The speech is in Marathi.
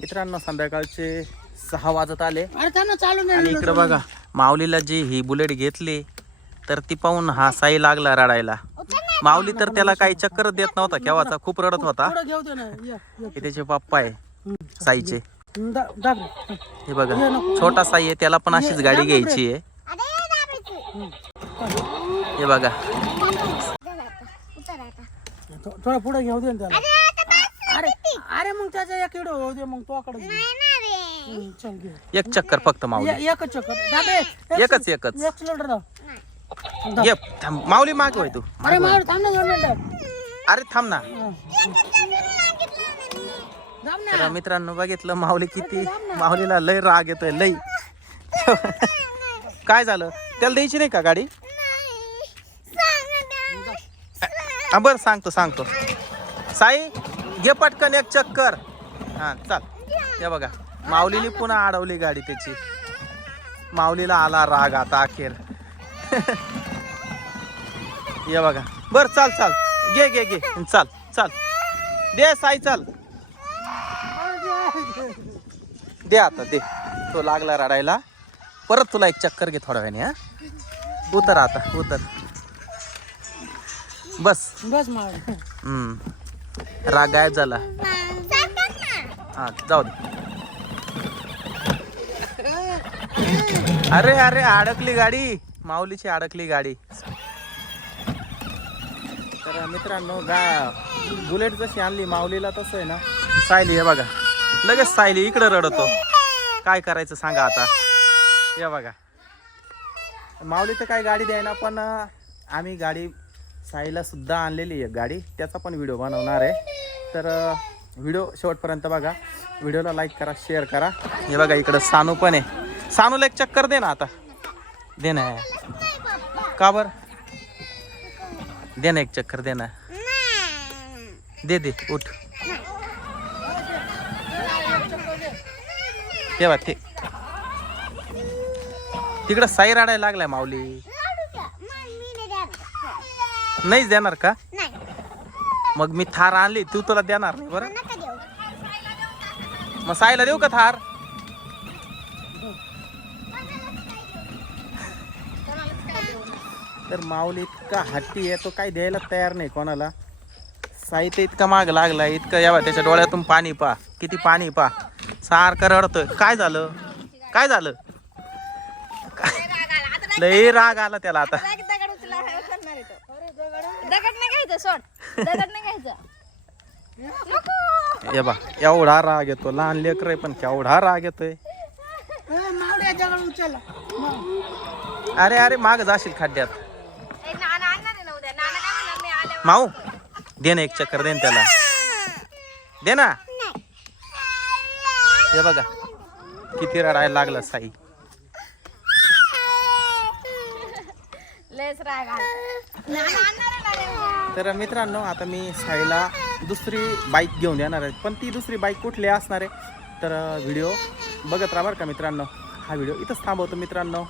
मित्रांनो संध्याकाळचे सहा वाजत आले. अरे त्यांना चालू नाही आणि इकडं बघा माऊलीला जी ही बुलेट घेतली तर ती पाहून हा साई लागला रडायला. माऊली तर त्याला काही चक्कर देत नव्हता केव्हाचा खूप रडत होता. हे त्याचे पप्पा आहे साईचे. हे बघा छोटा साई आहे त्याला पण अशीच गाडी घ्यायची आहे. हे बघा. थोडं पुढे घेऊ दे त्याला. अरे अरे मग त्याचा एक किडो होऊ दे मग तो आकडे. चल घे. एक चक्कर फक्त माऊली. एकच चक्कर. दाबे एक एकच एकच. एक सिलेंडर दाव ये थांब. माऊली माग होय तू. अरे मावर थांब ना दोन मिनिटं. अरे थांब ना. थांब ना. तर मित्रांनो बघितलं माऊली किती माऊलीला लय राग येतोय लय. काय झालं? त्याला द्यायची नाही का गाडी? हा बरं सांगतो सांगतो. साई? घे पटकन एक चक्कर. हा चाल. हे बघा माऊलीने पुन्हा अडवली गाडी त्याची. माऊलीला आला राग आता अखेर. हे बघा. बर चाल चाल. घे घे घे. चाल चाल. दे साई चाल. दे आता दे. तो लागला रडायला. परत तुला एक चक्कर घे थोड्या वेळाने हा. उतर आता उतर. बस. बस हम्म. राग गायब झाला. हा जाऊ दे. अरे अरे अडकली गाडी. माऊलीची अडकली गाडी. तर मित्रांनो गा बुलेट जशी आणली माऊलीला तसं आहे ना. सायली हे बघा. लगेच सायली इकडं रडतो. काय करायचं सांगा आता. हे बघा. माऊली तर काय गाडी द्यायना पण आम्ही गाडी साईला सुद्धा आणलेली आहे गाडी. त्याचा पण व्हिडिओ बनवणार आहे. तर व्हिडिओ शेवटपर्यंत बघा. व्हिडिओला लाईक करा शेअर करा. हे बघा इकडं सानू पण आहे. सानूला एक चक्कर दे ना आता. दे ना. का बर? दे ना एक चक्कर दे ना. दे दे उठ. ते. तिकडं साई राडायला लागलाय माऊली. नाहीच देणार का? मग मी थार आणली तू तुला देणार नाही बरं? मग साईला देऊ का थार? तर माऊली इतका हट्टी आहे तो काही द्यायला तयार नाही कोणाला. साई तर इतका माग लागला इतकं यावा त्याच्या डोळ्यातून पाणी पा किती पाणी पा. सारखं रडतोय. काय झालं? काय झालं? लई राग आला. त्याला. आता. दगड आहे तो. दगड नाही घ्यायचं सोड. दगड नाही घ्यायचं. नको ये बा एवढा राग येतो. लहान लेकर आहे पण केवढा राग येतोय. मावड्या दगड उचल. अरे अरे माग जाशील खड्ड्यात. आल्यावर माऊ दे ना एक चक्कर दे त्याला. दे ना. हे बघा किती रडायला लागला साई. लयच राग आला. नाना आणणार आहे ना रे उद्या. तर मित्रांनो आता मी साईला दुसरी बाईक घेऊन येणार आहे. पण ती दुसरी बाईक कुठली असणार आहे? तर व्हिडिओ बघत राहा बरं का मित्रांनो. हा व्हिडिओ इथंच थांबवतो मित्रांनो.